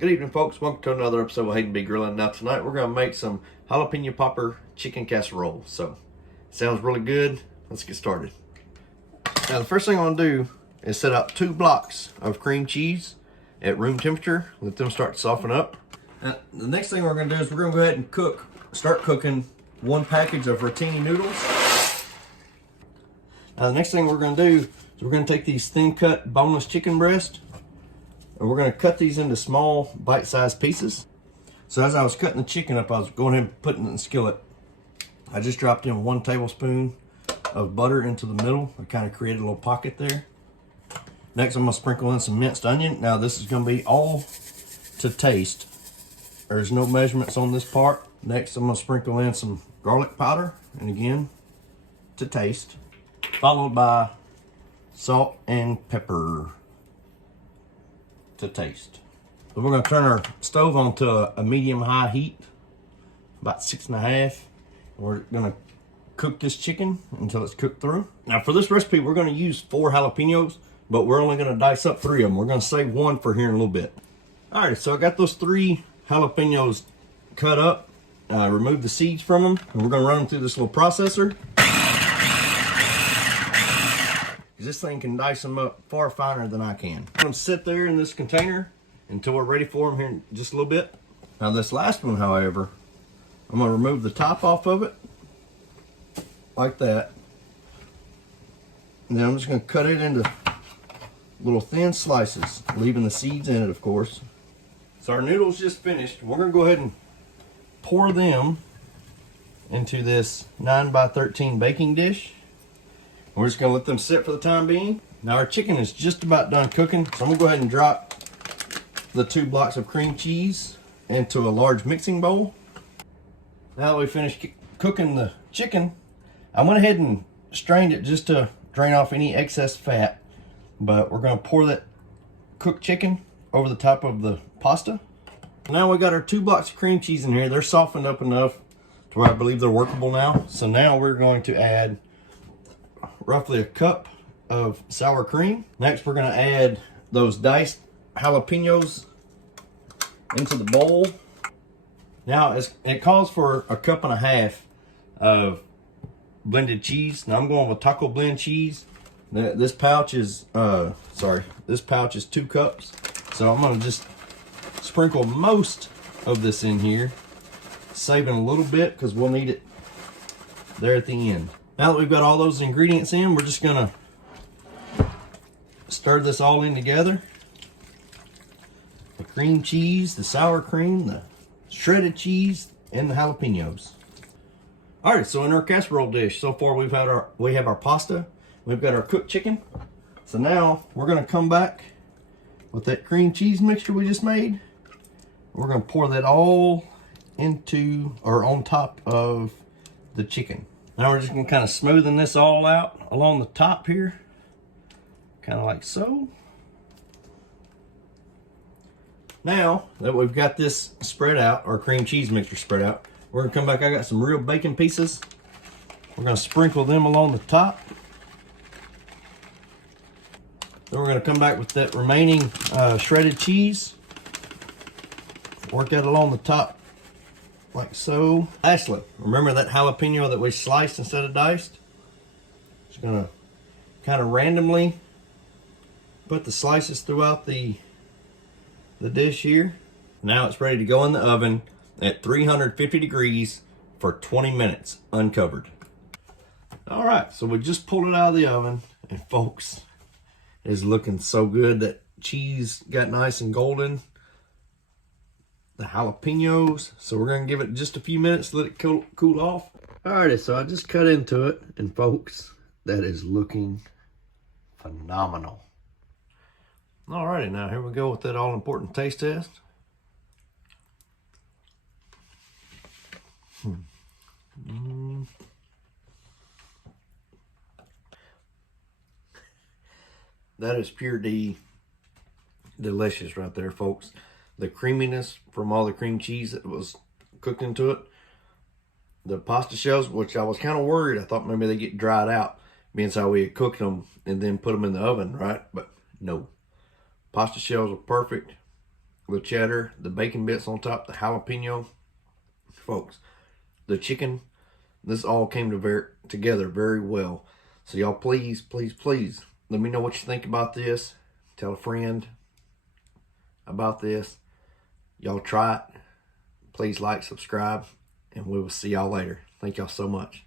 Good evening, folks. Welcome to another episode of Hayden Be Grilling. Now tonight we're going to make some jalapeno popper chicken casserole. So, sounds really good. Let's get started. Now the first thing I'm going to do is set up 2 blocks of cream cheese at room temperature. Let them start to soften up. Now, the next thing we're going to do is we're going to go ahead and start cooking 1 package of rotini noodles. Now the next thing we're going to do is we're going to take these thin cut boneless chicken breast, and we're going to cut these into small bite-sized pieces. So as I was cutting the chicken up, I was going ahead and putting it in the skillet. I just dropped in 1 tablespoon of butter into the middle. I kind of created a little pocket there. Next, I'm going to sprinkle in some minced onion. Now this is going to be all to taste. There's no measurements on this part. Next, I'm going to sprinkle in some garlic powder, and again, to taste. Followed by salt and pepper to taste. So we're going to turn our stove on to a medium-high heat, about 6.5. We're going to cook this chicken until it's cooked through. Now for this recipe, we're going to use 4 jalapeños, but we're only going to dice up 3 of them. We're going to save 1 for here in a little bit. All right, so I got those 3 jalapeños cut up. Remove the seeds from them, and we're going to run them through this little processor. This thing can dice them up far finer than I can. I'm going to sit there in this container until we're ready for them here in just a little bit. Now this last one, however, I'm going to remove the top off of it, like that. And then I'm just going to cut it into little thin slices, leaving the seeds in it, of course. So our noodles just finished. We're going to go ahead and pour them into this 9x13 baking dish. We're just going to let them sit for the time being. Now our chicken is just about done cooking, so I'm going to go ahead and drop the 2 blocks of cream cheese into a large mixing bowl. Now that we finished cooking the chicken, I went ahead and strained it just to drain off any excess fat. But we're going to pour that cooked chicken over the top of the pasta. Now we got our 2 blocks of cream cheese in here. They're softened up enough to where I believe they're workable now. So now we're going to add roughly a cup of sour cream. Next, we're going to add those diced jalapeños into the bowl. Now, it calls for a 1.5 cups of blended cheese. Now, I'm going with taco blend cheese. This pouch is, this pouch is 2 cups. So I'm going to just sprinkle most of this in here, saving a little bit because we'll need it there at the end. Now that we've got all those ingredients in, we're just going to stir this all in together. The cream cheese, the sour cream, the shredded cheese, and the jalapeños. All right, so in our casserole dish, so far we have our pasta, we've got our cooked chicken. So now we're going to come back with that cream cheese mixture we just made. We're going to pour that all into or on top of the chicken. Now we're just going to kind of smoothen this all out along the top here, kind of like so. Now that we've got this spread out, our cream cheese mixture spread out, we're going to come back. I got some real bacon pieces. We're going to sprinkle them along the top. Then we're going to come back with that remaining shredded cheese. Work that along the top like so. Lastly, remember that jalapeno that we sliced instead of diced? Just going to kind of randomly put the slices throughout the dish here. Now it's ready to go in the oven at 350 degrees for 20 minutes uncovered. All right, so we just pulled it out of the oven, and folks, it's looking so good. That cheese got nice and golden. The jalapenos, so we're going to give it just a few minutes to let it cool off. Alrighty, so I just cut into it, and folks, that is looking phenomenal. Alrighty, now here we go with that all-important taste test. That is pure delicious right there, folks. The creaminess from all the cream cheese that was cooked into it. The pasta shells, which I was kind of worried. I thought maybe they get dried out, being how we had cooked them and then put them in the oven, right? But no. Pasta shells are perfect. the cheddar, the bacon bits on top, the jalapeno. Folks, the chicken, this all came together very well. So y'all please, please, please, let me know what you think about this. Tell a friend about this. Y'all try it. Please like, subscribe, and we will see y'all later. Thank y'all so much.